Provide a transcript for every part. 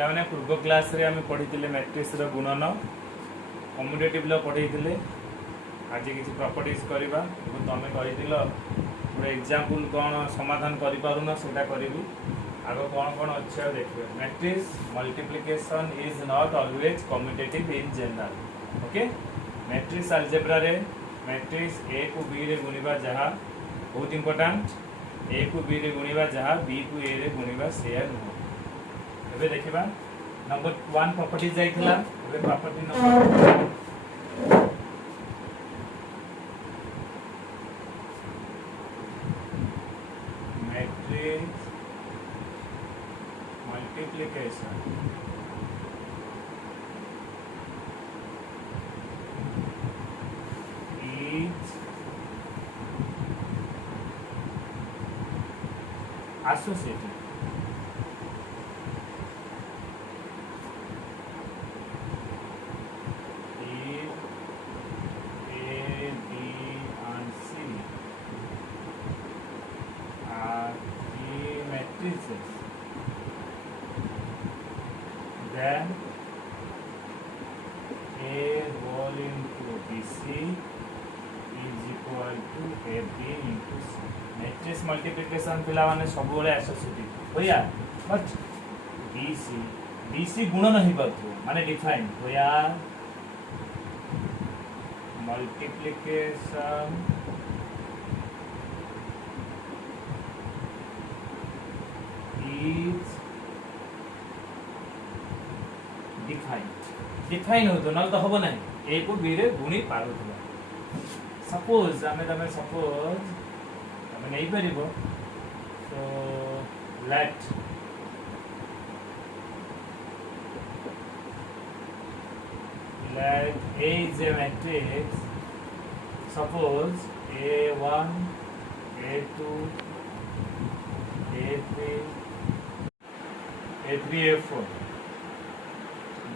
पिलाने पूर्व क्लास रे आम पढ़ी मैट्रिक्स गुणन कम्यूटेटिव पढ़े आज किसी प्रॉपर्टीज करवा तुम कही गोटे एग्जाम्पल कौन समाधान करा करी आग कौन कौन अच्छे देखिए matrix multiplication is not always commutative in general okay matrix algebra रे मैट्रिक्स ए को बी रे गुणिबा जहाँ बहुत इंपोर्टेंट ए को बी रे गुणिबा जहाँ बी को ए रे गुणिबा सेया नुह एबे देखिबा नंबर 1 प्रॉपर्टी जाइथिला एबे property number matrix multiplication is associated then A whole into BC is equal to AB into C. Matrix multiplication पिला माने सब बड़े एसोसिएटिव होया बट BC गुण नहीं पाथो माने डिफाइन होया मल्टीप्लिकेशन इज डिफाइन हो तो ना तो हम ना ए को बी रे गुणी पारो सपोज आमे तमे सपोज तमे नहीं परिबो तो late A is a matrix suppose A1 A2 A3 A3 A4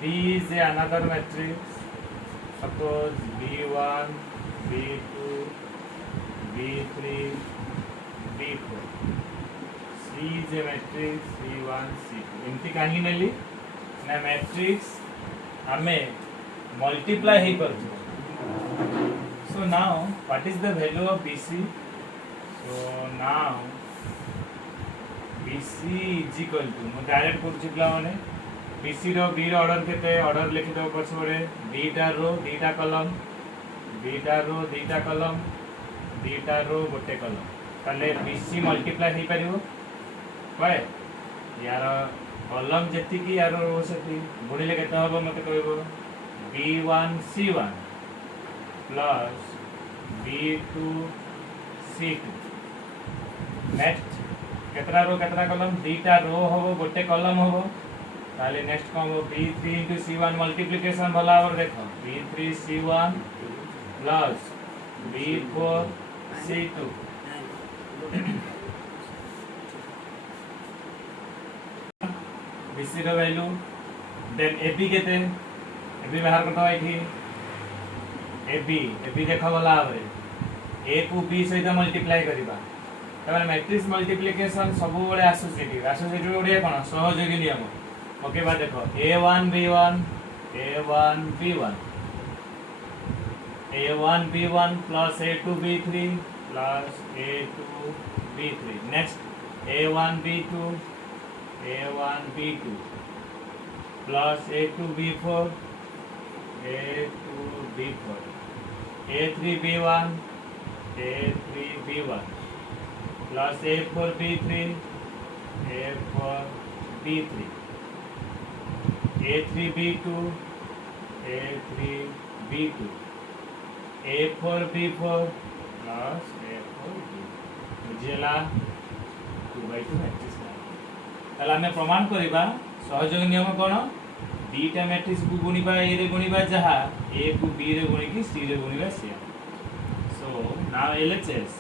B is another matrix. Suppose B1, B2, B3, B4. C is a matrix C1, C2. इनती कहीं नहीं ना मैट्रिक्स हमें मल्टीप्लाई ही कर दो. So now what is the value of BC? So now BC is equal to मैं direct कर चिपला माने BC रो B रो order केते ऑर्डर लिखि दो पछोरे बीटा रो बीटा कॉलम बीटा रो गोटे कॉलम ताले BC मल्टीप्लाई ही परिबो काय यार कॉलम जति की यार रो सेति गुणिले केते होबो मते कहबो B1 C1 plus B2 C2 next केतरा कॉलम बीटा रो होबो गोटे कॉलम होबो ताले नेक्स्ट कौन हो B3 into C1 मल्टीप्लिकेशन भला और देखो B3 C1 plus B4 C2 BC रो वैल्यू देन AB केते AB बाहर करतो एठी AB देखो भला और A को B सहित मल्टीप्लाई करबा तबे मैट्रिक्स मल्टीप्लिकेशन सब बड़े एसोसिएटिव ओडिया कोन सहयोगी नियम ओके बात देखो A1 B1 plus A2 B3 plus A2 B3 next A1 B2 plus A2 B4 A3 B1 plus A4 B3 A3 B2 A4 B4 plus A4 B बुझेला 2/2 matrix ताला हमें प्रमाण करबा सहयोग नियम कोन बीटा मैट्रिक्स को गुणिबा ए रे गुणिबा जहा ए को बी रे गुणी की सी रे गुणिबा सी so now LHS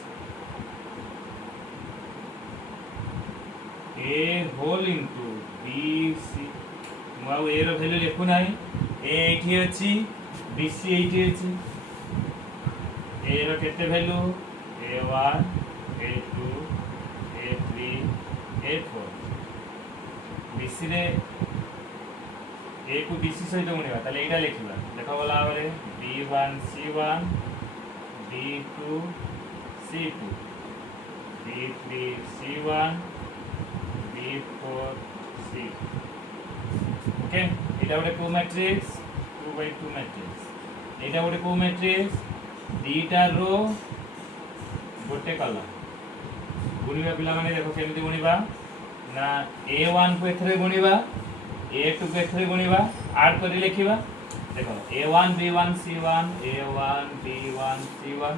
A whole into BC माउ ए रो वैल्यू लिखु नाही ए एठी अछि BC एठी अछि ए रो केते value A1 A2 A3 A4 BC रे ए को बीसी सहित गुणिबा ताले एटा लिखिबा देखो गला बारे b1 c1 b2 c2 b3 c1 b4 c okay एटा गोटे को मैट्रिक्स 2 by 2 मैट्रिक्स एटा गोटे को मैट्रिक्स दीटा रो गोटे कलम गुणिबा पिला माने देखो केमिति गुणिबा ना a1 को एथरे गुणिबा a2 को एथरे गुणिबा ऐड करी लिखिबा देखो a1 b1 c1 a1 b1 c1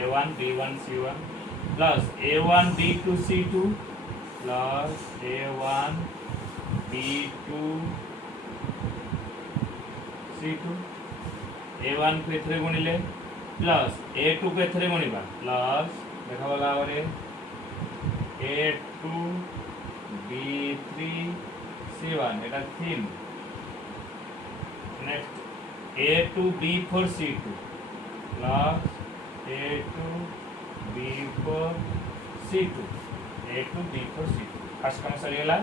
a1 b1 c1 plus a1 b2 c2 plus a1 b2 c2 a1 को एथरे गुणिले प्लस a2 को एथरे गुणिबा प्लस देखा वाला आरे a2 b3 c1 এটা 3 next a2 b4 c2 plus a2 b4 c2 a2 b4 c2 first काम सरी गेला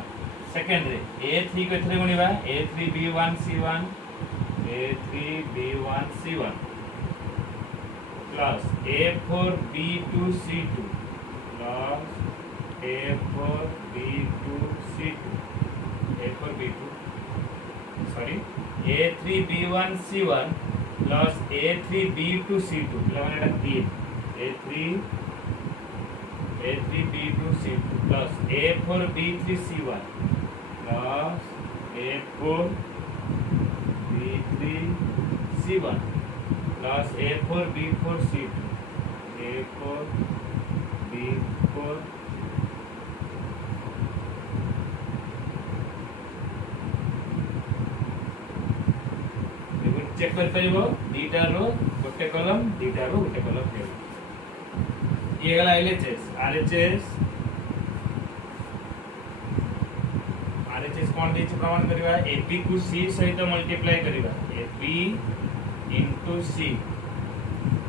second रे a3 को एथरे गुणिबा a3 b1 c1 a3 b1 c1 plus a4 b2 c2 plus a4 b2 c2 a4 b2 sorry a3 b1 c1 plus a3 b2 c2 मतलब माने एटा 3 a3 b2 c2 plus a4 b3 c1 plus a4 b3 c1 plus a4 b4 c2 a4 b4 check कर परिबो दीटा रो गोटे column दीटा रो गोटे column हे ये गला LHS RHS कोन देछि प्रमाण करबा एबी को सी सहित मल्टीप्लाई करबा एबी इनटू सी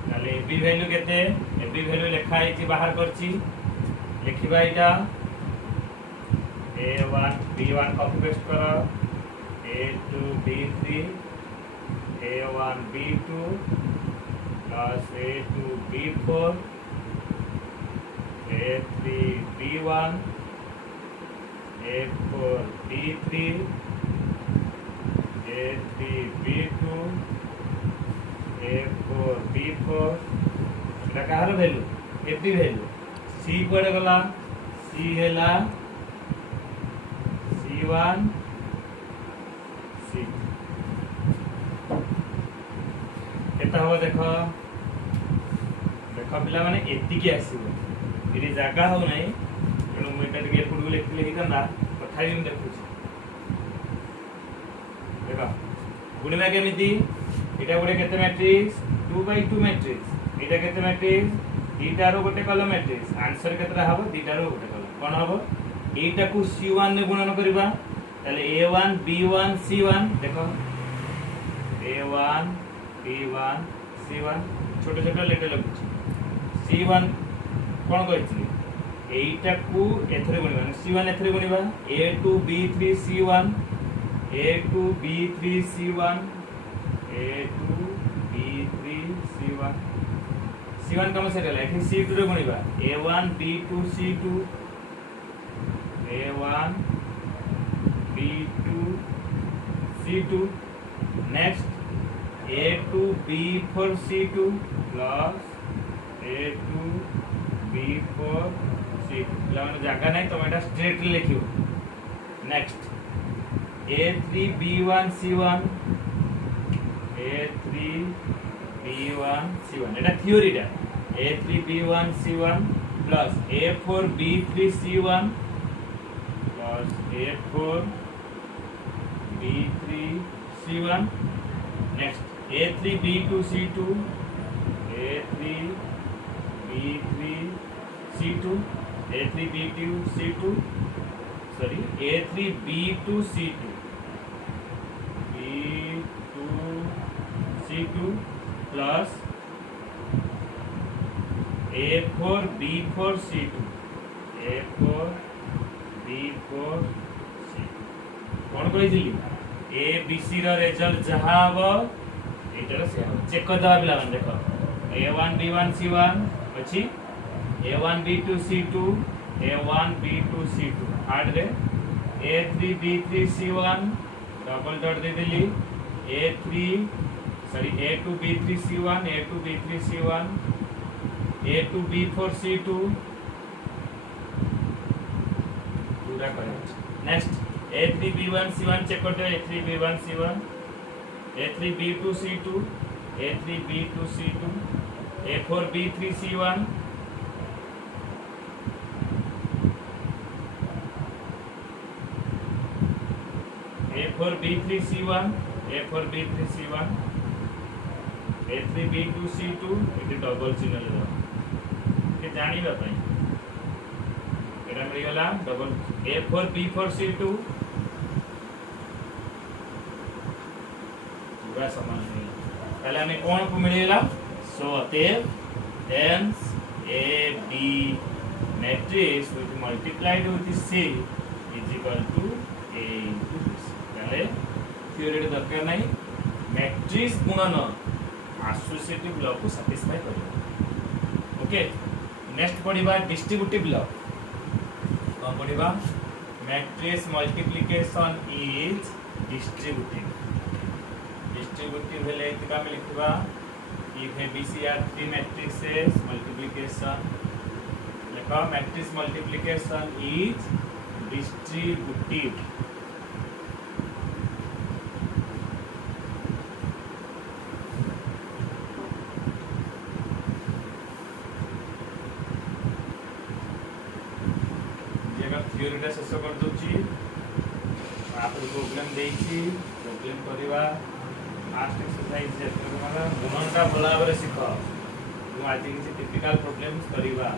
ताले एबी वैल्यू केते एबी वैल्यू लिखा है बाहर करछि लिखिबा इटा a1 b1 कॉपी पेस्ट कर a2 b3 a1 b2 plus a2 b4 a3 b1 a4 b3 a3 b2 a4 b4 এটা কাহার ভ্যালু এপি ভ্যালু c কোড়ে গলা c হেলা c1 c केता हो देखो देखो पिला माने एति के आसीबो एरी जागा हो नै तेणु मु एटा टिके एपुडु लिखले ही कंदा कथा भी देखु देखो गुणिबा केमिति एटा गोटे केते मैट्रिक्स 2 by 2 मैट्रिक्स एटा केते मैट्रिक्स दीटा रो गोटे कॉलम मैट्रिक्स आंसर केतरा हबो दीटा रो गोटे कॉलम कोन हबो एटा को c1 ने गुणन करबा ताले a1 b1 c1 देखो a1 b1 c1 छोटे छोटे लेटर लगुची c1 कोन कहछि एटा को एथरे गुणिबा c1 एथरे गुणिबा a2 b3 c1 a2 b3 c1 a2 b3 c1 c1 कम से रहला एठी c2 रे गुणिबा a1 b2 c2 a1 b2 c2 next a2 b4 c2 plus a2 b4 c2 लाने जगह नहीं तो मैं स्ट्रेट लिखियो next a3 b1 c1 a3 b1 c1 এটা থিওরিটা a3 b1 c1 plus a4 b3 c1 plus a4 b3 c1 next a3 b2 c2 a3 b3 c2 a3 b2 c2 sorry a3 b2 c2 b2 c2 plus a4 b4 c2 a4 b4 c2 कौन कही ए B C रो result जहां हबो एटार से हबो check कर दबा पिला मन देखो A1 B1 C1 अछि A1 B2 C2 A1 B2 C2 third रे A3 B3 C1 double dot दे देली A3 sorry A2 B3 C1 A2 B3 C1 A2 B4 C2 पूरा करो next A3 B1 C1 check करते हैं A3 B1 C1 A3 B2 C2 A3 B2 C2 A4 B3 C1 A4 B3 C1 A4 B3 C1 A3 B2 C2 ये double चिन्ह ले के जानिबा पई एटा मिल गला डबल A4 B4 C2 पूरा समान है पहले हमें कौन को मिलेगा सो अतएव hence A B matrix with multiplied with C is equal to A into B पहले थ्योरी दरकार नहीं मैट्रिक्स गुणन एसोसिएटिव लॉ को सैटिस्फाई करियो ओके नेक्स्ट पढ़िबा डिस्ट्रीब्यूटिव लॉ कौन पढ़िबा मैट्रिक्स मल्टीप्लिकेशन इज डिस्ट्रीब्यूटिव हेले इतका में लिखबा if ABC are three matrices multiplication लिखा मैट्रिक्स मल्टीप्लिकेशन इज डिस्ट्रीब्यूटिव थ्योरीटा शेष कर दूची आप प्रॉब्लम देइछि प्रॉब्लम करबा फास्ट एक्सरसाइज जे करबा गुणनटा भला भाबरे सिख तू आज किसी टिपिकल प्रॉब्लम्स करबा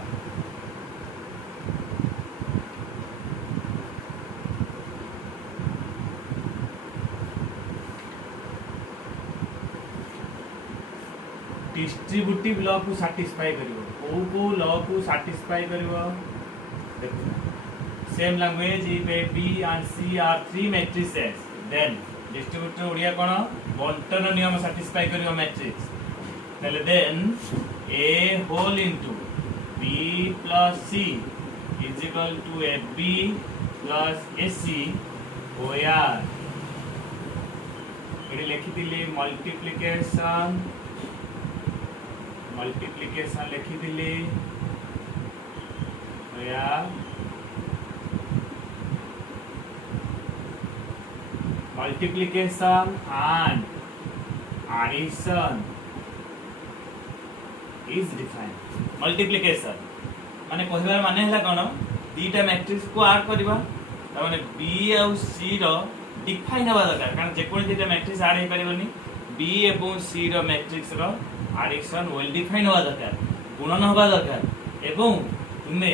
डिस्ट्रीब्यूटिव लॉ को सैटिस्फाई करिवो को लॉ को सैटिस्फाई करिवो देखो same language if A, B and C are three matrices then distributive Odia कोन बंटन नियम सैटिस्फाई करियो मैट्रिक्स तले then A whole into B plus C is equal to AB plus AC OR AD लिखि दिली multiplication लिखि दिली OR multiplication and addition is defined multiplication माने कहबार माने हला कोन दीटा मैट्रिक्स को ऐड करबा त माने B और C रो डिफाइन हवा दरकार कारण जे कोन दीटा मैट्रिक्स ऐड हे परिबनी B एवं C रो मैट्रिक्स रो एडिशन वेल डिफाइन हवा दरकार गुणन हवा दरकार एवं तुमे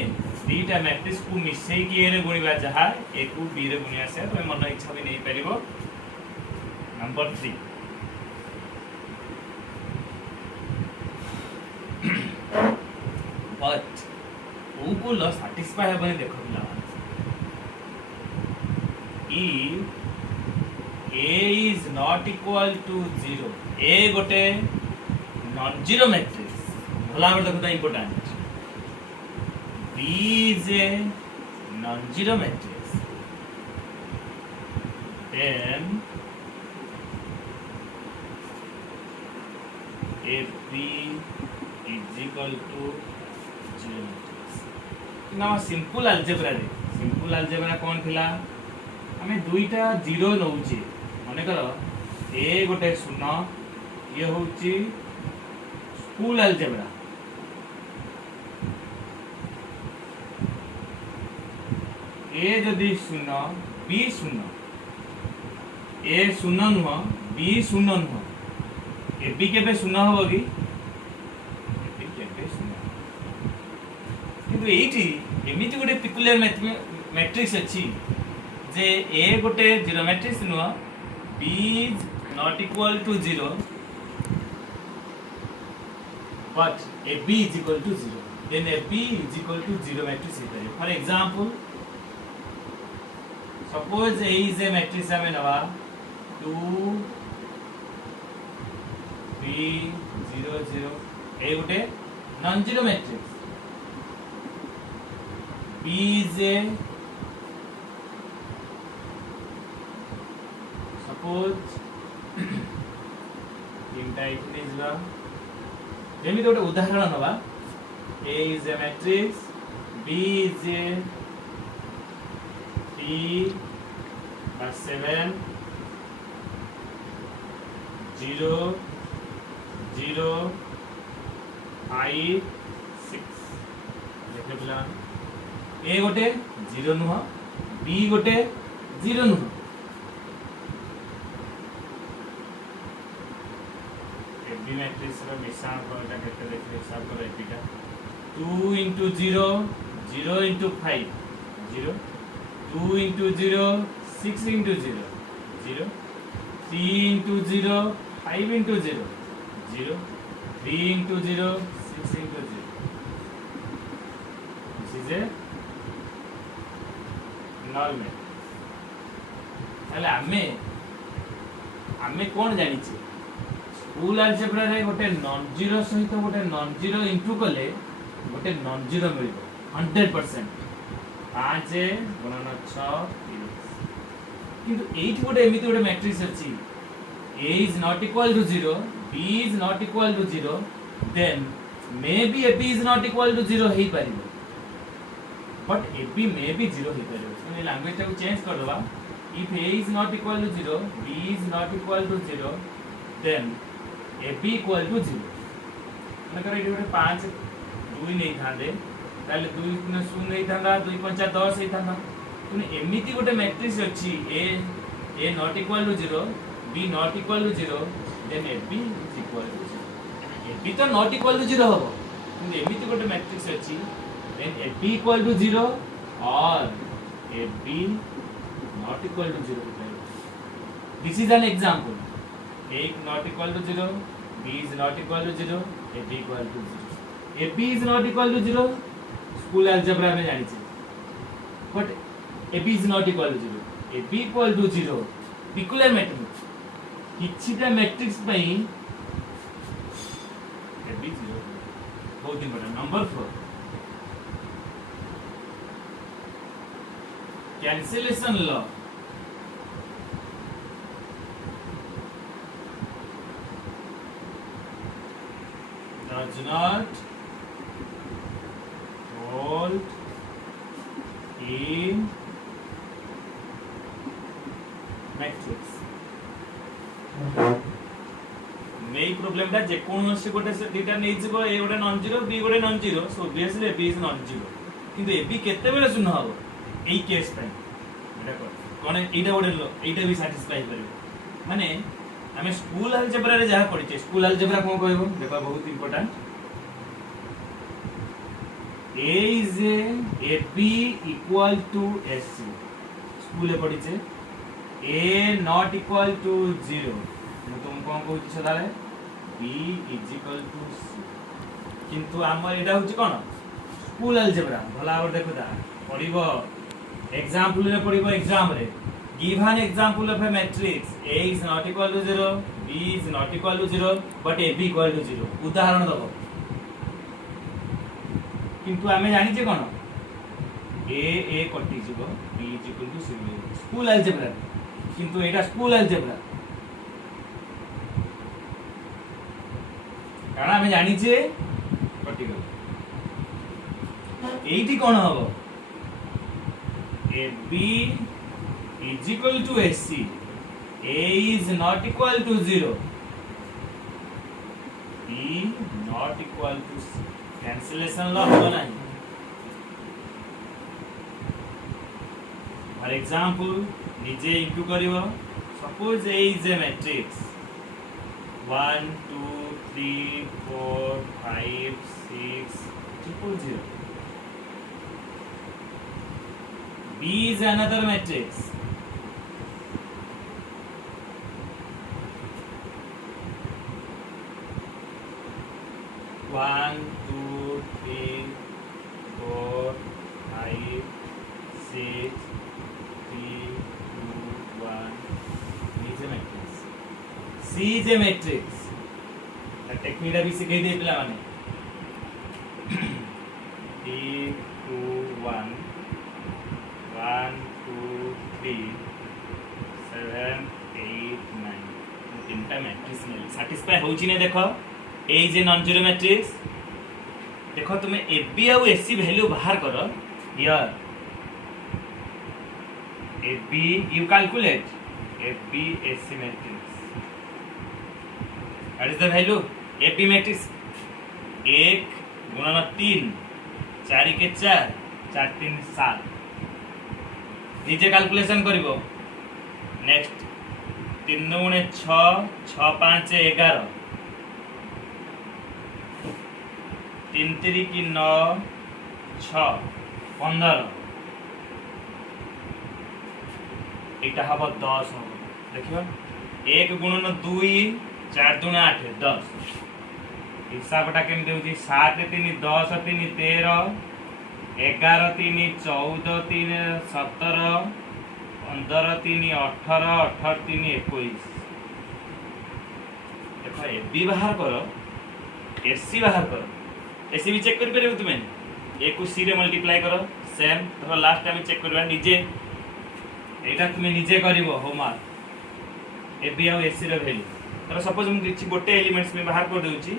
दीटा मैट्रिक्स को मिसई कि ए रे गुणिबा जहा ए को बी रे गुणिया से तो मन इच्छा भी नहीं परिबो नंबर 3 बट को ल सैटिस्फाई हेबनी देखो पिला ई a is not equal to 0 a गोटे नॉन जीरो मैट्रिक्स भला भाबरे देखो important B is a non-zero matrix. Then if B is equal to zero matrix. Now simple algebra कौन थिला हमें दुईटा जीरो नउची माने करो A गोटे शून्य ये होची स्कूल अलजेब्रा A जदि शून्य B शून्य A शून्य नुह B शून्य नुह ए B केबे शून्य होबो कि ए केबे शून्य किंतु एठी एमिति गोटे पिकुलर मैट्रिक्स अछि जे A गोटे जीरो मैट्रिक्स नुह B is not equal to 0 but AB is equal to 0 then AB is equal to 0 matrix is for example suppose A is a matrix हमें नवा 2 3 0 0 ए गोटे non zero matrix B is a suppose तीनटा एथने जबा Jamie गोटे उदाहरण नबा A is a matrix B is a P by 7 0 0 5 6 देखे पिला A गोटे 0 नुह B गोटे 0 नुह AB मैट्रिक्स रो मिश्रण कोटा केते देखि हिसाब कर एपिटा 2 into 0 0 into 5 0 2 into 0 6 into 0 0 3 into 0 5 into 0 0 3 into 0 6 into 0 this is a null matrix ताले आमे कोन जानि छी स्कूल अलजेब्रा रे गोटे नॉन जीरो सहित गोटे नॉन जीरो इनटू कले गोटे नॉन जीरो मिलिबो 100% 5 गुणन 6 किंतु एठी गोटे एमिति गोटे मैट्रिक्स अछि A is not equal to 0 B is not equal to 0 then maybe AB is not equal to 0 hay परिबो but AB may be 0 हेई परिबो तो लैंग्वेज टाको चेंज कर दबा if A is not equal to 0 B is not equal to 0 then AB equal to 0 नकर एठी गोटे 5 2 नै थांदे ताले 2 गुण 0 नै थांदा 2 5 10 हेई थांदा तुने एमिति गोटे मैट्रिक्स अछि A not equal to 0 B not equal to 0 then AB is equal to 0 AB तो not equal to 0 होबो किंतु एमिति गोटे मैट्रिक्स अछि then AB equal to 0 or AB not equal to 0 this is an example A not equal to 0 B is not equal to 0 AB equal to 0 AB is not equal to 0 school algebra में जानि छी but AB is not equal to 0 AB equal to 0 पिकुलर matrix किछिटा matrix पई AB 0 बहुत important number 4 cancellation law does not hold in matrix मेई problem ता जे कोनोसी गोटे से डेटा नै जिवो ए गोटे नॉन जीरो बी गोटे non zero so obviously A B is non zero किंतु ए बी केते बेले शून्य हबो एई केस पय एटा कोन एटा गोटे एटा भी सैटिस्फाई करिवो माने हमें स्कूल अलजेब्रा रे जहा पढिचे स्कूल अलजेब्रा कोन कहबो देखा बहुत important A is a B equal to SC school ए पढिचे A not equal to 0 मु तुम कोन कहू सदाले B is equal to C किंतु हमर एटा होची कोन स्कूल अलजेब्रा भला और देखो ता पढिबो एग्जांपल रे पढिबो एग्जाम रे give an example of a matrix A is not equal to 0 B is not equal to 0 but AB equal to 0 उदाहरण दबो किंतु आमे जानि जे कोन A कटि जिवो B is equal to 0 school algebra किंतु एटा स्कूल अलजेब्रा कारण आमे जानि जे कटि गलो एठी कोन हबो AB is equal to SC A is not equal to 0 B not equal to C cancellation law होगा नहीं for example निजे into करिवो suppose A is a matrix 1 2 3 4 5 6 0 B is another matrix 1 2 3 4 5 6 3 2 1 is a matrix C is a matrix technique भी सिखाई दे पिला माने 3 2 1 1 2 3 7 8 9 तीनटा matrix मिल satisfy होची ने देखो A is a non zero matrix देखो तुम्हें एबी और एसी वैल्यू बाहर करो here AB you calculate AB AC matrix what is the value AB matrix 1 गुणन 3 4 के 4 4 3 7 निजे कैलकुलेशन करिवो नेक्स्ट 3 गुणे 6 6 5 11 3 3 की 9 6 15 एटा हबो 10 हो देखियो 1 गुणन 2 4 दूने 8 10 हिसाबटा केमते होची 7 3 10 3 13 11 3 14 3 17 15 3 18 18 3 21 देखो एबी बाहर करो एसी बाहर करो एसी भी चेक कर परिबो तुमे ए को सी रे मल्टीप्लाई करो सेम तो लास्ट टाइम चेक करबा निजे एटा तुमे निजे करिवो होमवर्क ए बी और एसी रे वैल्यू तो सपोज हम किछि गोटे एलिमेंट्स में बाहर कर देउची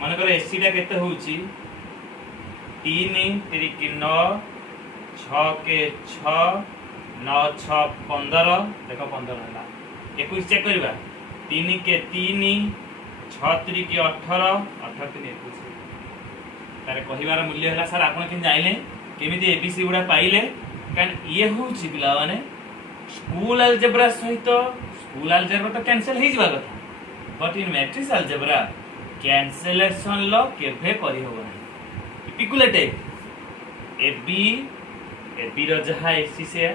माने कर एसी टा केते होउची 3 3 की 9 6 के 6 9 6 15 देखो 15 हला 21 चेक करबा 3 के 3 6 3 की 18 18 3 21 तारे कहिवार मूल्य हला सर आपण के जाइले केमिति एबीसी गुडा पाइले कान ये होउची पिला माने स्कूल अलजेब्रा सहित स्कूल अलजेब्रा तो कैंसिल हे जिबा कथा but in matrix algebra cancellation ल केभे करि होबो नै टिपिकल टाइप एबी रो जहा एसी से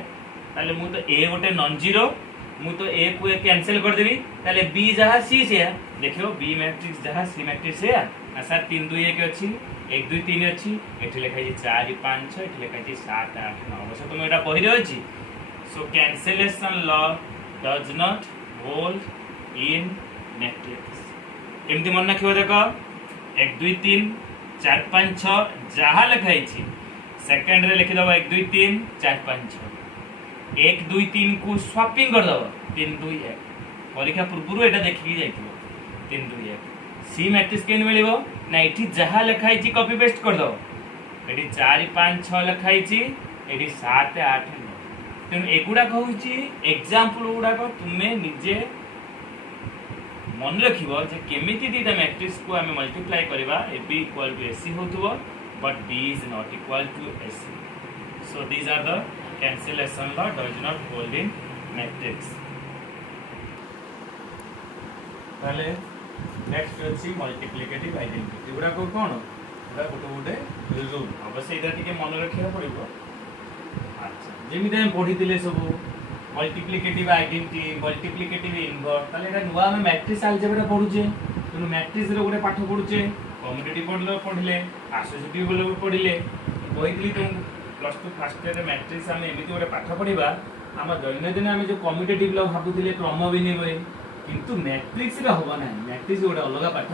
ताले मु तो ए गोटे नॉन जीरो मु तो ए को कैंसिल कर देबी ताले बी जहा सी से देखियो बी मैट्रिक्स जहा सी मैट्रिक्स है आ सर 3 2 1 अछि 1 2 3 अछि एठी लिखा छि 4 5 6 एठी लिखा छि 7 8 9 बस तुम एटा पहि रहै छी so cancellation law does not hold in matrix केमति मन रखियो देखो 1 2 3 4 5 6 जहा लिखा छि सेकंड रे लिखि दबो 1 2 3 4 5 6 1 2 3 को स्वैपिंग कर दबो 3 2 1 परीक्षा पूर्व एटा देखि जाइथिबो 3 2 1 सी मैट्रिक्स केन मिलिबो ना एठी जहा लिखाई छि कॉपी पेस्ट कर दो एठी 4 5 6 लिखाई छि एठी 7 8 9 तेनु एगुडा कहूछि एग्जांपल गुडा को तुमे निजे मन रखिबो जे केमिति दीटा मैट्रिक्स को हमें मल्टीप्लाई करबा ab इक्वल टू ac होतबो but b is not equal to ac so these are the cancellation law does not hold in matrix ताले नेक्स्ट अछि मल्टीप्लिकेटिव आइडेंटिटी गुडा को कोन गुडा गोटे रूल अवश्य इदा टिके मन रखिया पड़िबो अच्छा जेमिते हम पढितिले सब मल्टीप्लिकेटिव आइडेंटिटी मल्टीप्लिकेटिव इनवर्स ताले एटा नुवा हम मैट्रिक्स अलजेब्रा पढुचे तनु मैट्रिक्स रे गोटे पाठ पढुचे कम्युनिटी पढिले एसोसिएटिव बोले पढिले कहितली तुम प्लस 2 फर्स्ट ईयर रे मैट्रिक्स हम एमिति गोटे पाठ पढिबा हम दैनंदिन हम जो कम्युनिटेटिव लो भाबुतिले क्रम विनिमय किंतु मैट्रिक्स रे होबा नै मैट्रिक्स गोटे अलग पाठ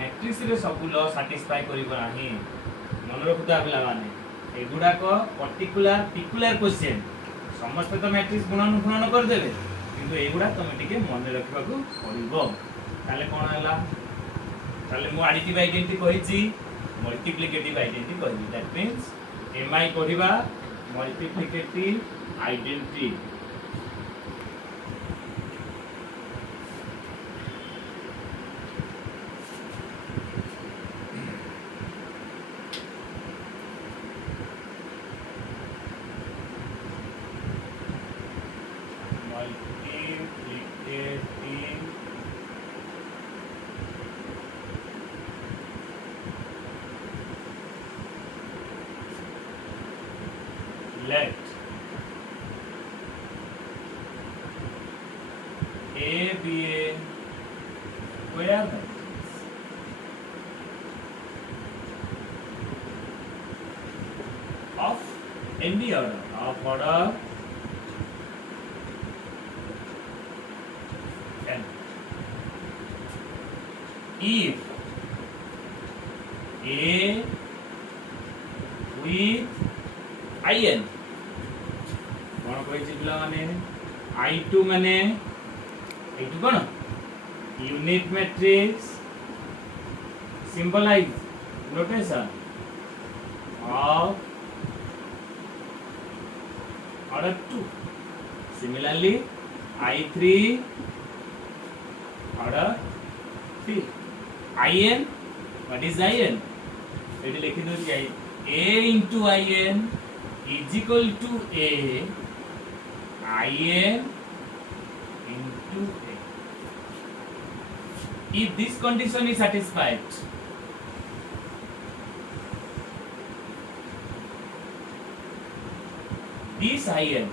मैट्रिक्स रे सब लो सैटिस्फाई करिबो नाही मन रखुता पिला माने एगुडा को पर्टिकुलर क्वेश्चन समस्त तो मैट्रिक्स गुणन कर देबे किंतु एगुडा तुम टिके मन रखबा को पड़िबो ताले कोन हला ताले मु एडिटिव आइडेंटिटी कहिची मल्टीप्लिकेटिव आइडेंटिटी कहि दैट मींस एमआई पढिबा multiplicative identity let A be a square matrix of any order of order n if A with in कौन कहिछि पिला माने I2 माने I2 कौन unit matrix symbolize notation of order 2. Similarly, I3 order 3. In, what is in? Let लिखि दो कि A into in is equal to A in into A. If this condition is satisfied, this in,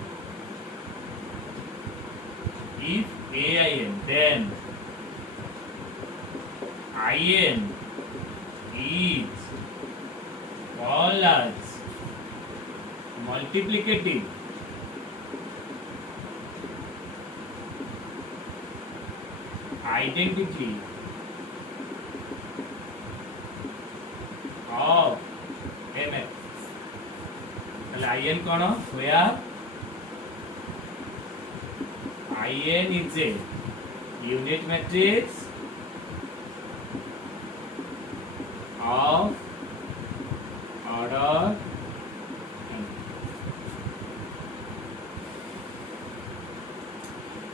if AIN, then IN is all as multiplicative identity of MF. IN कौन where IN is a unit matrix of order n.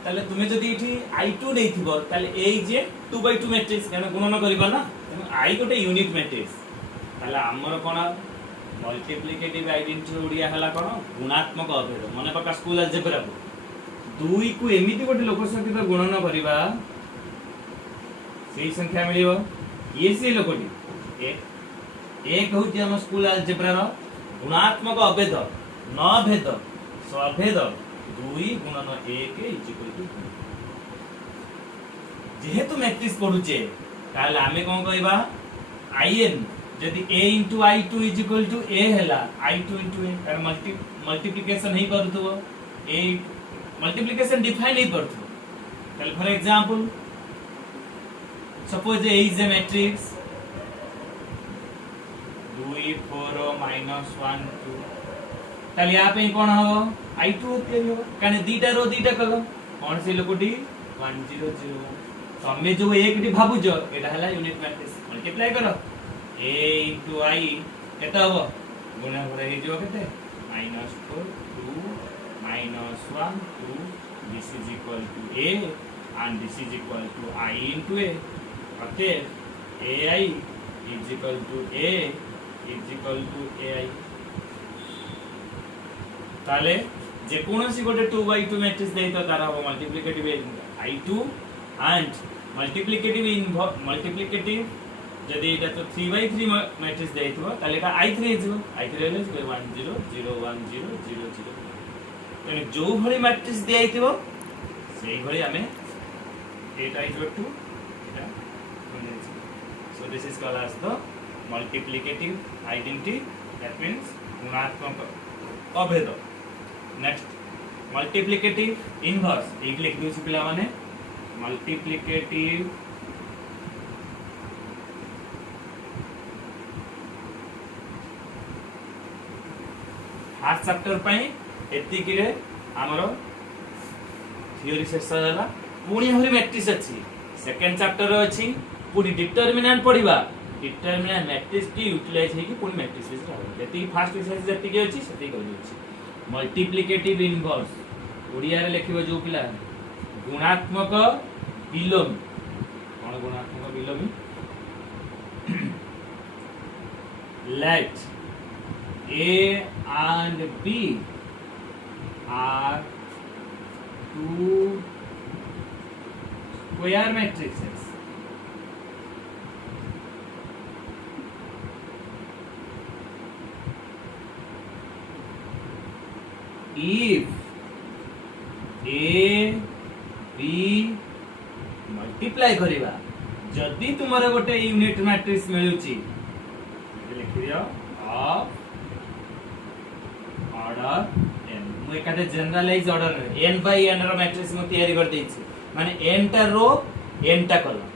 ताले तुम्हें जदि इठी I2 नहीं थिबो ताले A is a 2/2 matrix केन गुणन करिबा ना तेनु I गोटे यूनिट मैट्रिक्स ताले हमर कोन मल्टीप्लिकेटिव आइडेंटिटी ओडिया हला कोन गुणात्मक अभेद मने पका स्कूल अलजेब्रा को 2 को एमिति गोटे लोक संख्या गुणन करिबा सेही संख्या मिलिबो ये से लोकटी एक होती हम स्कूल अलजेब्रा रो गुणात्मक अभेद न भेद सभेद 2 गुणन 1 इज इक्वल टू 2 जेहेतु मैट्रिक्स पढुचे ताले आमे कोन कहबा in जदि A into I2 is equal to A हैला I2 into A तार मल्टीप्लिकेशन नहीं परथुओ A मल्टीप्लिकेशन डिफाइन नहीं परथुओ ताले for example suppose A is a matrix 2 4 minus 1 2 ताले यहाँ पे कौन हो I2 तैयारी हो काने दीटा रो दीटा कलम कौन से लोकोटी 1 0 0 तमे जो एक डी भाबुजो एटा हला यूनिट मैट्रिक्स मल्टीप्लाई करो A into I केता हो गुणा करे हे जो केते -4 2 -1 2 this is equal to A and this is equal to I into A okay AI is equal to A is equal to AI ताले जे कोनोसी गोटे 2/2 मैट्रिक्स देई तो तारा हो मल्टीप्लिकेटिव I2 and मल्टीप्लिकेटिव जदि एटा तो 3/3 मैट्रिक्स देइथबो ताले एटा I3 हिजबो I3 हेले 1 0 0 1 0 0 0 तने जो भली मैट्रिक्स देइथबो सेही भली हमें एटा is to Etah so this is called as the multiplicative identity that means गुणात्मक अभेद next multiplicative inverse एक लिख दियो पिला माने multiplicative फर्स्ट चैप्टर पई एतिकी रे हमरो थ्योरी शेष होला पुणी हरि मैट्रिक्स अछि सेकंड चैप्टर अछि पुणी डिटरमिनेंट पढिबा डिटरमिनेंट मैट्रिक्स की यूटिलाइज है कि पुणी मैट्रिक्स से रहबो जति फर्स्ट विषय जति के अछि सति कहि अछि मल्टीप्लिकेटिव इनवर्स ओडिया रे लिखिबो जो पिला गुणात्मक विलोम कोन गुणात्मक विलोम late A and B are two square matrices. If A B multiply करिबा जदि तुमरा गोटे यूनिट मैट्रिक्स मिलुची लिखि दियो ऑफ ऑर्डर n मु एकाते generalise order n by n row matrix मु तयारी कर देछि माने n टा रो n टा कॉलम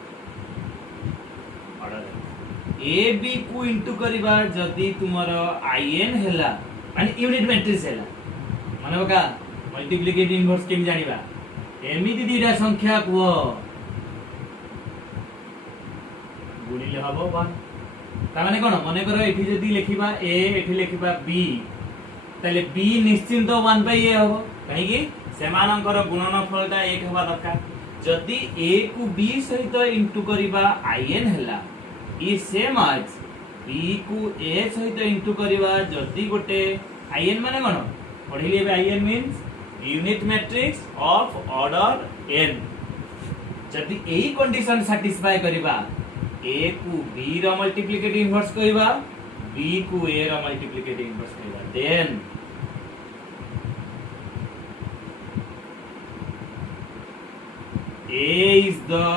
ए बी को इंटू करबा जदी तुमर आईएन हैला माने यूनिट मैट्रिक्स हैला माने बका मल्टीप्लिकेट इनवर्स केम जानिबा एमिति दिटा संख्या को गुणिले हबो 1 ता माने कोन मने करो एठी जदी लिखिबा a एठी लिखिबा b ताले b निश्चित 1/a हबो काहे कि सेमानकर गुणनफलटा 1 हबा दरकार जदी a को b सहित इंटू करबा in हैला ई सेम आज b को a सहित इंटू करबा जदी गोटे in माने कोन पढिले बे in means unit matrix of order n जदी एही कंडीशन सैटिस्फाई करबा a को b रो मल्टीप्लिकेट इनवर्स करबा b को a रो मल्टीप्लिकेट इनवर्स करबा then A is the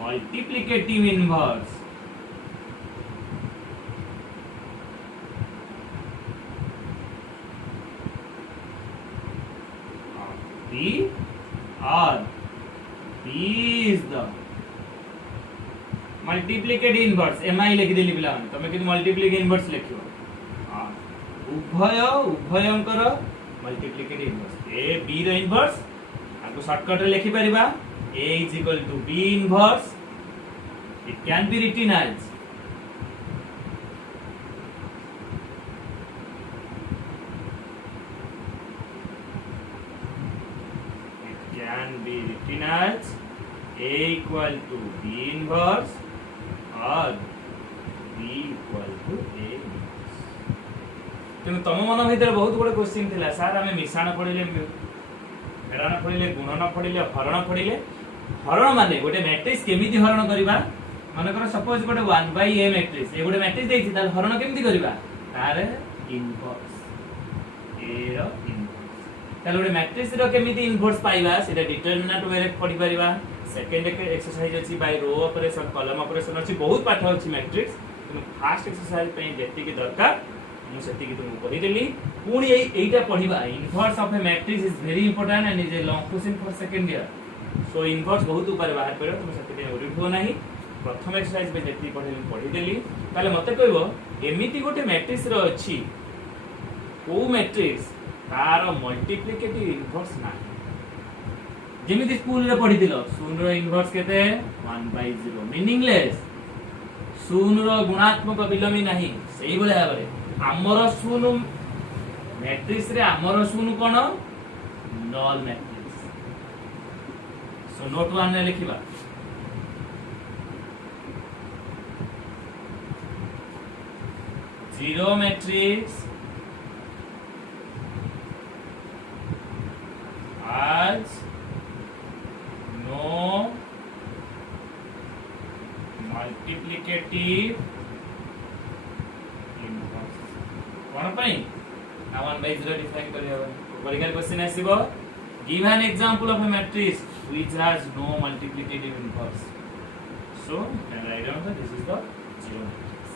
multiplicative inverse of B or B is the multiplicative inverse MI लिख देली पिला माने तमे कि multiplicative inverse लिखियो उभयंकर multiplicative inverse A B रो inverse आपको शॉर्टकट रे लिखि परिबा A is equal to B inverse it can be written as A equal to B inverse or B equal to A inverse तेनु तम मन भीतर बहुत बड़ क्वेश्चन थिला सर हमें मिश्रण पढिले मेरान पढिले गुणन पढिले हरण पढिले हरण माने गोटे मैट्रिक्स केमिति हरण करबा माने कर सपोज गोटे 1/a मैट्रिक्स ए गोटे मैट्रिक्स देछि तार हरण केमिति करबा तार इनवर्स a रो इनवर्स तार गोटे मैट्रिक्स रो केमिति इनवर्स पाइबा सेटा डिटरमिनेंट वे रे पढि परिबा सेकंड एक्सरसाइज अछि by row operation column operation अछि बहुत पाठ अछि मैट्रिक्स किंतु फर्स्ट एक्सरसाइज पे जेति की दरकार मु सेति की तुमको कहि देली पुणी एटा पढिबा inverse of a matrix is very important and is a long question for second year so inverse बहुत ऊपर बाहर पड़ो तुम सेति पे उठो नाही प्रथम एक्सरसाइज पे जेति पढि देली ताले मते कहबो एमिति गोटे मैट्रिक्स रो अछि को मैट्रिक्स तार मल्टीप्लिकेटिव इनवर्स ना जेमिति स्कूल रे पढि दिलो शून्य रो इनवर्स केते 1/0 मीनिंगलेस शून्य रो गुणात्मक विलोमी नाही सेही बोले आबरे हमर शून्य मैट्रिक्स रे हमर शून्य कोन नल मैट्रिक्स सो नोट 1 ने लिखिबा जीरो मैट्रिक्स आज नो मल्टीप्लिकेटिव इनवर्स कोन पई ना 1/0 डिफाइन करियो परीक्षा क्वेश्चन आसीबो give an example of a matrix which has no multiplicative inverse so then write down this is the zero matrix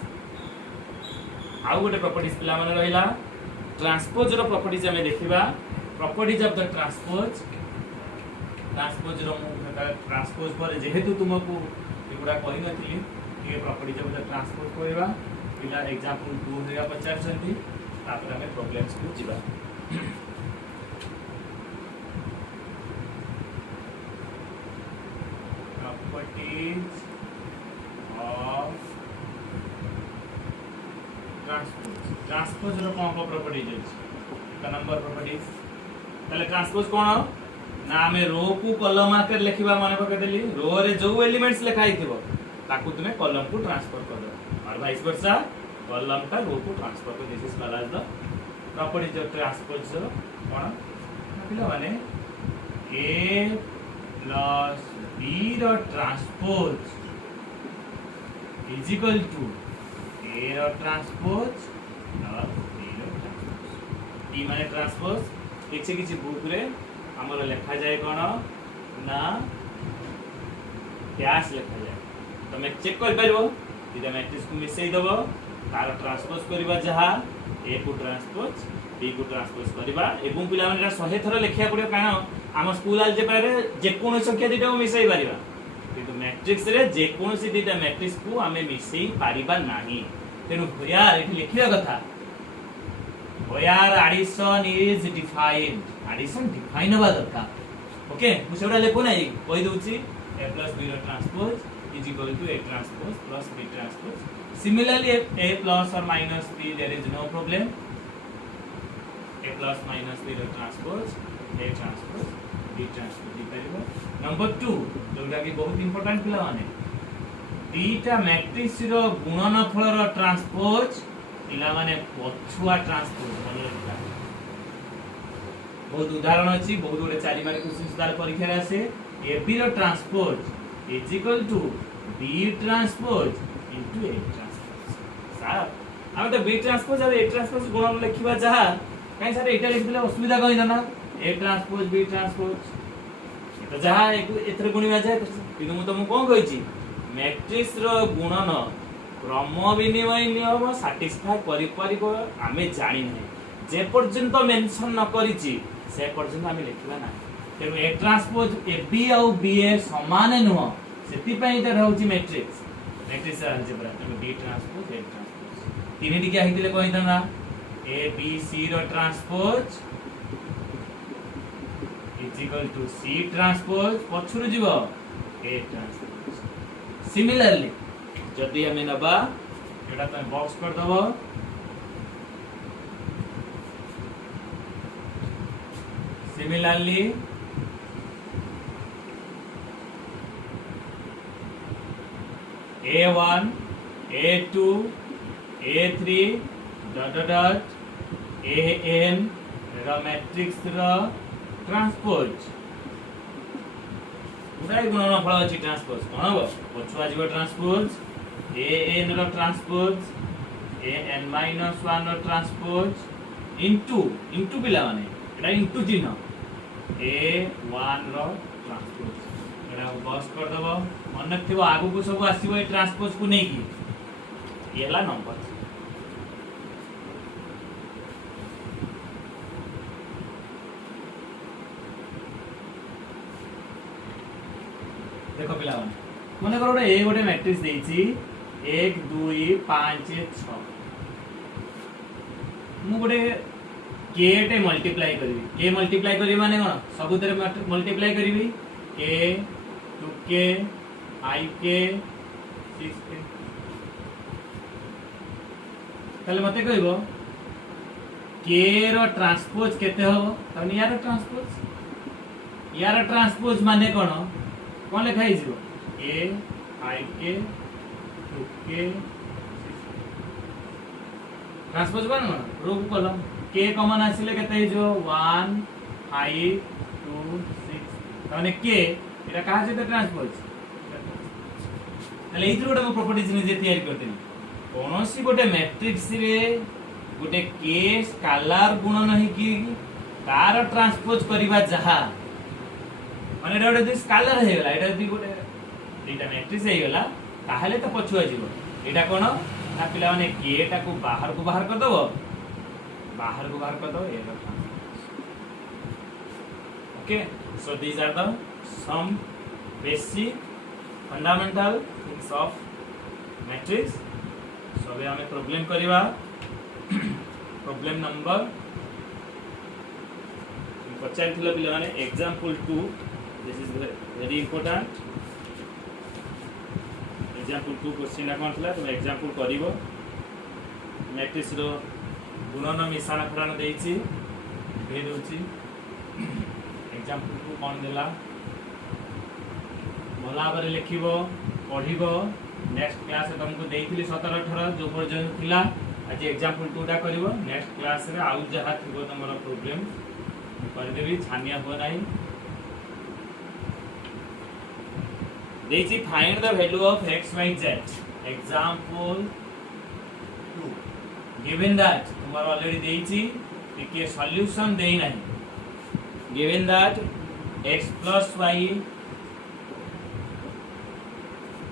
आउ गोटे प्रॉपर्टीज पिला माने रहिला ट्रांसपोज रो प्रॉपर्टीज हमें देखिबा प्रॉपर्टीज ऑफ द ट्रांसपोज रो ट्रांसपोज पर जेहेतु तुमको एगुडा कहि नथिली ये प्रॉपर्टीज ऑफ द ट्रांसपोज करबा पिला एग्जांपल 2 हेगा 50 संति तापर हमें प्रॉब्लम्स को जिबा प्रॉपर्टीज ऑफ ट्रांसपोज रो कोन प्रॉपर्टीज अछि का नंबर प्रॉपर्टीज तले ट्रांसपोज कोन ना हमें रो को कॉलम आकर लिखिबा माने पके देली रो रे जो एलिमेंट्स लिखाई थिबो ताकू तुमे कॉलम को ट्रांसफर कर दो और वाइस वर्सा कॉलम का रो को ट्रांसफर कर this is called as the properties of transpose कोन पिला माने a plus b whole transpose is equal to a whole transpose plus b whole transpose b माने ट्रांसपोज किछि बुक रे हमर लिखा जाय कोन ना डैश लिखा जाय तमे चेक कर परबो इदा मैट्रिक्स को मिसई दबो तार ट्रांसपोज करबा जहा ए को ट्रांसपोज बी को ट्रांसपोज करबा एवं पिला माने 100 थरा लिखिया पड़ियो काना हम स्कूल आल जे पारे जे कोन संख्या दिटा मिसई परिबा किंतु मैट्रिक्स रे जे कोनोसी दिटा मैट्रिक्स को आमे मिसेई पारिबा नाही तेनु यार एठी लिखिया कथा यार addition is defined addition define होबा दरकार ओके मु सेडा लेखो नाही कहि दोछि a plus b transpose is equal to a transpose plus b transpose similarly a plus or minus b there is no problem a plus minus b transpose a transpose b transpose दिपारिबो number 2 जोटा कि बहुत important पिला माने दीटा matrix रो गुणनफल रो transpose पिला माने पछुआ ट्रांसपोज माने बहुत उदाहरण अछि बहुत गोटे 4 मार्क क्वेश्चन सुधार परीक्षा रे आसे ए बी रो transpose is equal to B transpose into A transpose sir हम तो बी ट्रांसपोज और ए ट्रांसपोज गुणन लिखिबा जहा काई सर एटा लिख दिले असुविधा कहि ना ए ट्रांसपोज बी ट्रांसपोज तो जहा एथरे गुणिबा जाय किनु मु तुमको कोन कहिछि मैट्रिक्स रो गुणन क्रम विनिमय नियम सैटिस्फाई करि परिको आमे जानि नै जे पर्यंत मेंशन न करिछि से पर्यंत आमे लिखिबा ना तेनु ए ट्रांसपोज ए बी और बी ए समान नुह सेति पई त रहउछि मैट्रिक्स अलजेब्रा तेनु बी ट्रांसपोज ए ट्रांसपोज तीन टी क्या हितले कहि दना A B C whole transpose is equal to C transpose पछुरु जीव A transpose similarly जदि हमें नबा एटा त बॉक्स कर दबो similarly A1 A2 A3 dot dot dot AN whole matrix whole transpose उदाई गुणनफल अछि ट्रांसपोज कोन हो पछुआ जीव transpose A N whole transpose A N minus 1 whole transpose into बिला माने एटा इनटू चिन्ह ए 1 रो ट्रांसपोज एटा बॉक्स कर दबो मन थिबो आगु को सब आसीबो ए ट्रांसपोज को नै की येला नंबर देखो पिला मन कर गोटे ए गोटे मैट्रिक्स देछि 1 2 5 6 मु गोटे के टे मल्टीप्लाई करबी के मल्टीप्लाई करबी माने कोन सबुतरे मल्टीप्लाई करबी के 2k ik 6k तले मते कहबो के रो ट्रांसपोज केते हो तनी यार ट्रांसपोज माने कोन कोन लिखा है zero a i k 2k transpose बन रो कॉलम k कॉमन आसिले केते है जो 1 5 2 6 माने k एटा कहा से ट्रांसपोज तले इथरो गोटे प्रॉपर्टीज ने जे तयार करथिनी कोनोसी गोटे मैट्रिक्स रे गोटे k स्केलर गुणन है कि तार ट्रांसपोज करबा जहा माने एटा गोटे स्केलर हे गेला एटा दि गोटे एटा मैट्रिक्स हे गेला ताहले त पछुआ जीवो एटा कोन ना पिला माने के टा को बाहर कर दबो एटा okay so these are the some basic fundamental things of matrix सबे हमें प्रॉब्लम करबा प्रॉब्लम नंबर पचार थिलो पिला माने example 2 this is very important example 2 question कोन थला तुम एग्जांपल करिवो मैट्रिक्स रो गुणन मिश्रण फलन देइछि दे दोछि एग्जांपल 2 कोन देला भला बारे लिखिबो पढिबो नेक्स्ट क्लास रे तुमको देइथिली 17 18 जो पर्यंत थिला आज एग्जांपल 2 टा करिवो नेक्स्ट क्लास रे आउ जहा थिबो तमरो प्रॉब्लम कर देबी छानिया हो नाही देछि find the value of x y z example 2 given that तुम्हारा ऑलरेडी देछि कि सॉल्यूशन देई नाही given that x plus y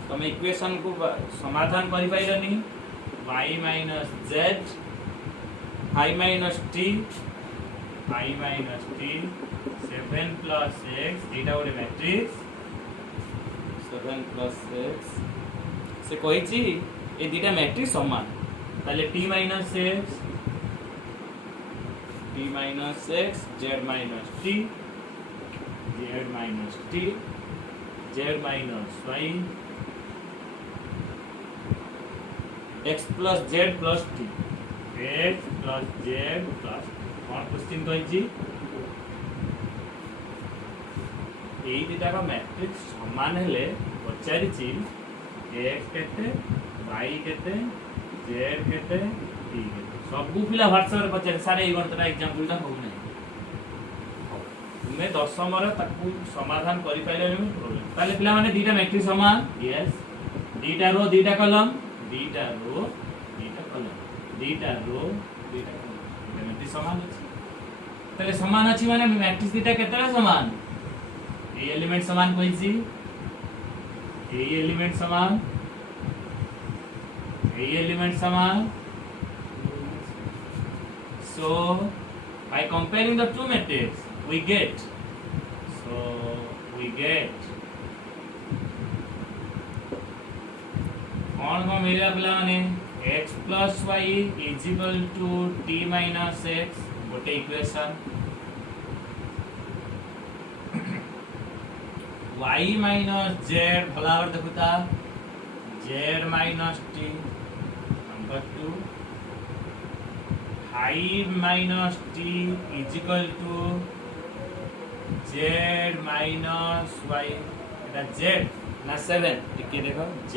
तुम इक्वेशन को समाधान करि पाइलनी y minus z I minus t 7 plus x एटा गोटे मैट्रिक्स सो 7 प्लस x से कहिछि ए दुटा मैट्रिक्स समान ताले t minus x z minus t z minus t z minus y x plus z plus t x plus z plus कौन question कहिछि एई दुटा का matrix समान हेले पचारिछि x केते y केते z केते t केते सबु पिला व्हाट्सएप रे पचारे सारे एई गणतरा एग्जांपल ता हो नै तुमे दशम रे ताकू समाधान करि पाइले प्रॉब्लम ताले पिला माने दुटा मैट्रिक्स समान यस दुटा रो दुटा कॉलम दुटा रो दुटा कॉलम दुटा रो दुटा कॉलम मैट्रिक्स समान अछि ताले समान अछि माने मैट्रिक्स दुटा केतरा समान ए एलिमेंट समान कहिछि ए एलिमेंट समान ए एलिमेंट समान so by comparing the two matrices we get कौन मिला पिला माने x plus y is equal to t minus x गोटे equation y minus z भलावर देखुता z minus t number 2 5 minus t is equal to z minus y এটা z ना 7 टिके देखो z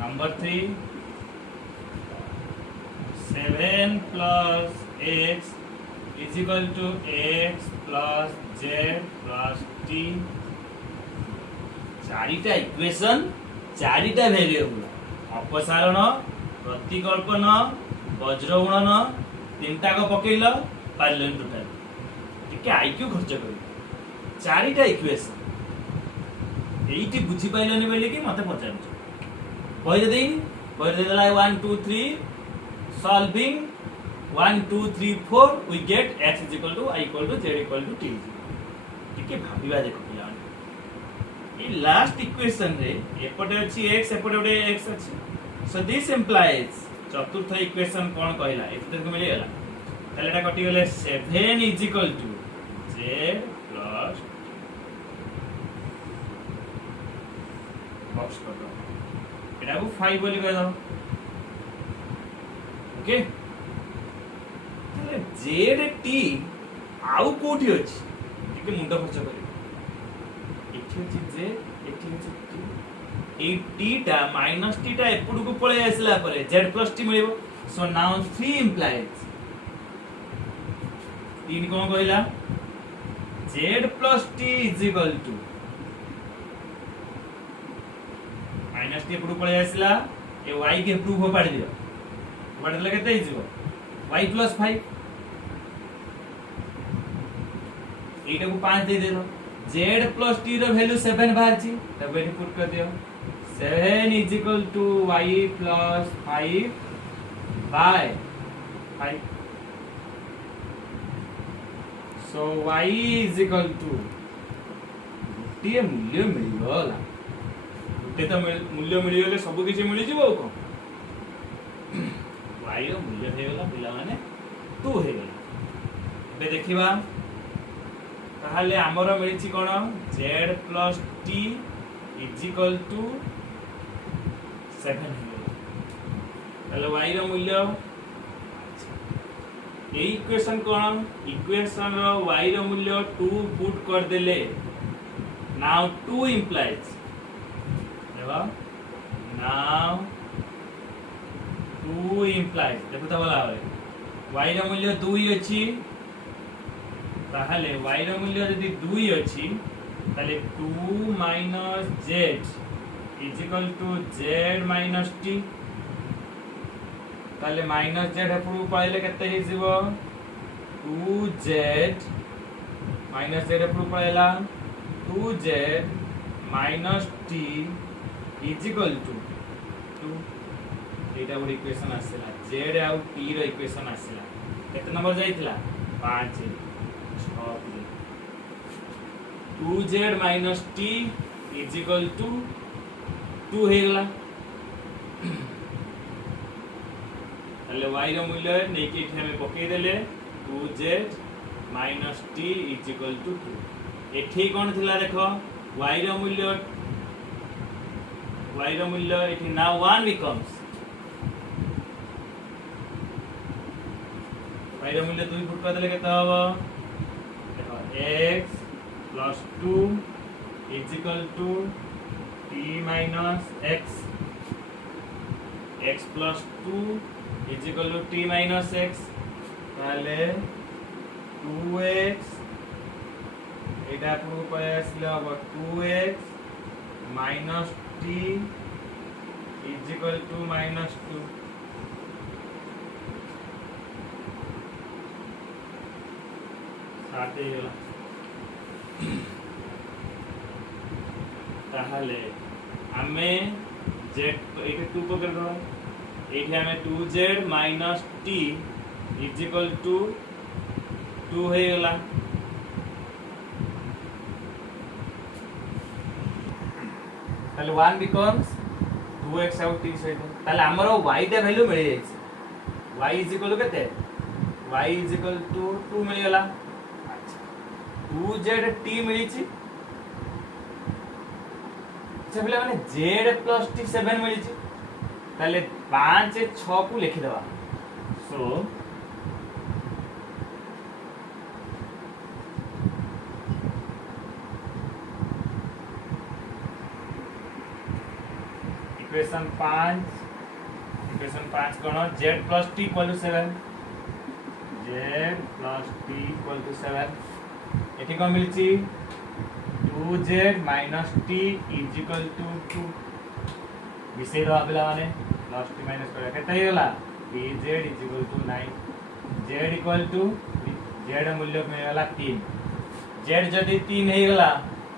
number 3 7 plus x is equal to x plus z plus t चारिटा equation चारिटा variable अपसारण प्रतिकल्पन वज्रगुणन तीनटा को पकेइल pylon total टिके IQ खर्च कर चारिटा इक्वेशन एइटी बुझी पाइलनी बोली कि मते पचारछ बहि देला 1 2 3 solving 1 2 3 4 we get x is equal to y equal to z equal to t टिके भाबिबा देखो पिला ए लास्ट इक्वेशन रे एपटे अछि x एपटे ओडे x अछि सो दिस इंप्लाइज चतुर्थ इक्वेशन कोन कहला एते को मिली गला ताले एटा कटि गेले 7 is equal to z plus box कर दो एटा को 5 बोली कह दो ओके ताले z t आउ कोठी अछि टिके मुंडा खर्च करी एठी अछि z एठी अछि t ए t टा माइनस t टा एपुड को पळे आसला परे z plus t मिलिबो सो नाउ 3 इंप्लाइज 3 कोन कहला z plus t is equal to minus t एपुड पळे आसला ए y के प्रूफ हो पाडी दियो पाडी देला केते हिजो y plus 5 एटा को 5 दे देलो z plus t रो वैल्यू 7 बाहर छी तब एटी पुट कर दियो 7 is equal to y plus 5 by 5 so y is equal to गोटे मूल्य मिलगला गोटे तो मूल्य मिल गले सब किछि मिल जिवो को y रो मूल्य हे गला पिला माने 2 हे गला बे देखिबा ताहले हमरो मिलछि कोन z plus t is equal to 7 ताहले y रो मूल्य ए इक्वेशन कोन इक्वेशन रो y रो मूल्य 2 पुट कर देले नाउ 2 इंप्लाइज देखो नाउ 2 इंप्लाइज देखो त बोला y रो मूल्य 2 अछि ताहले y रो मूल्य यदि 2 अछि ताहले 2 minus z is equal to z minus t ताहले माइनस z एपुरु पळेले केते हि जिवो 2z minus z एपुरु पळेला 2z minus t is equal to 2 Etah bud equation आसेला z आउ t रो इक्वेशन आसेला केते number जाईतला 5 6 2z minus t is equal to 2 हो गला ताले y रो मूल्य नै कि हमें पके देले 2z minus t is equal to 2 एठी कोन थिला देखो y रो मूल्य एठी now 1 becomes y रो मूल्य 2 फुट कर देले केता होबो देखो x plus 2 is equal to t minus x x plus 2 is equal to t minus x ताले 2x एटा आपको पय आसले अब 2x minus t is equal to minus 2 साथे गेला ताहले हमें z एके 2 पकड़ दो एके हमें 2z minus t is equal to 2 हो गेला ताले 1 becomes 2x out t सहित ताले हमरो y दे वैल्यू मिल जाई y is equal to केते y is equal to 2 मिल गेला 2z t मिली छी से बोले माने z plus t 7 मिली छी ताले 5 6 को लिखि देबा so equation 5 cone z plus t equal to 7 z plus t equal to 7 एठी कोन मिली छी 2z minus t is equal to 2 विषय रो आबला माने प्लस t माइनस कर केते होला dz is equal to 9 z equal to z मूल्य में होला 3 z जदी 3 हे गेला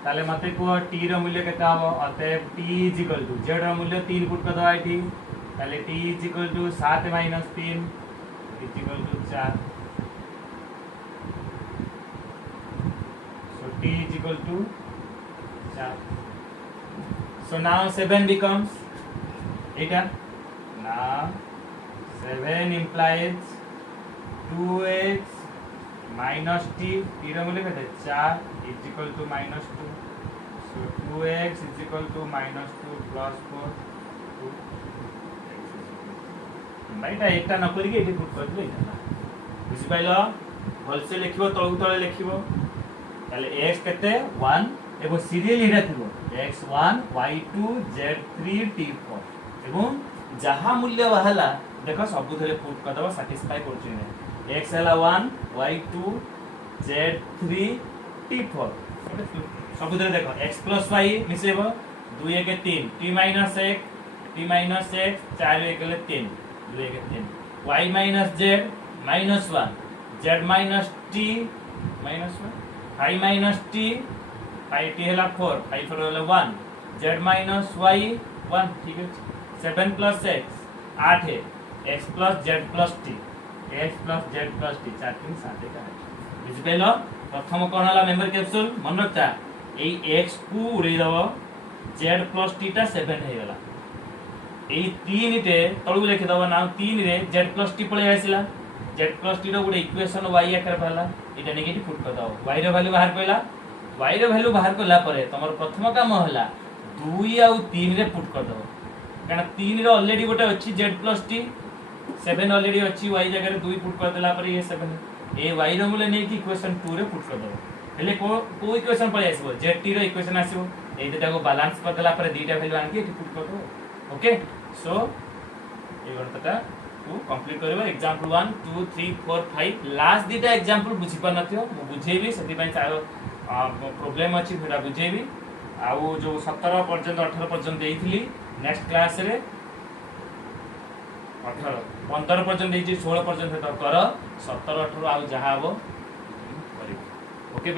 ताले मते को t रो मूल्य केता हो अतः t is equal to z रो मूल्य 3 पुट कर दवा एठी ताले t is equal to 7 minus 3 is equal to 4 so t is equal to 4 so now 7 becomes eta now 7 implies 2x minus t रो मूल्य केते 4 is equal to minus 2 so 2x is equal to minus 2 plus 4 2 भाईटा एकटा न करी के एठी put कर दे बुझि pilo भल से लिखिबो तळु तळे लिखिबो ताले x केते 1 एबो सीरियल हिरा थिबो x1 y2 z3 t4 एबो जहा मूल्य बहला देखो सब थले पुट कर दबो सैटिस्फाई करछि ने x हला 1 y2 z3 t4 सब थले देखो x plus y मिसेबो 2 1 3 t minus x 4 1 3 2 1 3 y minus z minus 1 z minus t minus 1 5 minus t 5 t हला 4 5 4 हला 1 z minus y 1 ठीक है 7 plus x 8 है x plus z plus t x plus z plus t 4 3 7 का बुझ पेलो प्रथम कोन हला मेंबर कैप्सूल मन रखता ए x को उड़े दबो z plus t टा 7 हे गेला ए 3 टे तळु लिखि दबो ना 3 रे z plus t पळे आसिला z plus t रो गुडे इक्वेशन y आकर पहला एटा नेगेटिव पुट कर दबो y रो वैल्यू बाहर कइला y रो वैल्यू बाहर करला परे तमर प्रथम काम हला 2 आ 3 रे पुट कर दबो कारण 3 रे ऑलरेडी गोटे अछि z plus t 7 ऑलरेडी अछि y जगह रे 2 पुट कर देला पर ये 7 ए y रो मूल्य नै कि इक्वेशन 2 रे पुट कर दबो हेले को इक्वेशन पळे आसीबो z t रो इक्वेशन आसीबो ए देटा को बैलेंस कर देला पर दीटा वैल्यू आन के पुट कर दबो ओके सो ए गणतटा को कंप्लीट करबो एग्जांपल 1 2 3 4 5 लास्ट दीटा एग्जांपल बुझी पर नथियो मु बुझेबी सती पय प्रॉब्लम अछि भेडा बुझेबी आउ जो 17 पर्यंत 18 पर्यंत देइथिली नेक्स्ट क्लास रे 18 15 पर्यंत देइछि 16 पर्यंत कर 17 18 आउ जहा हबो करिबो ओके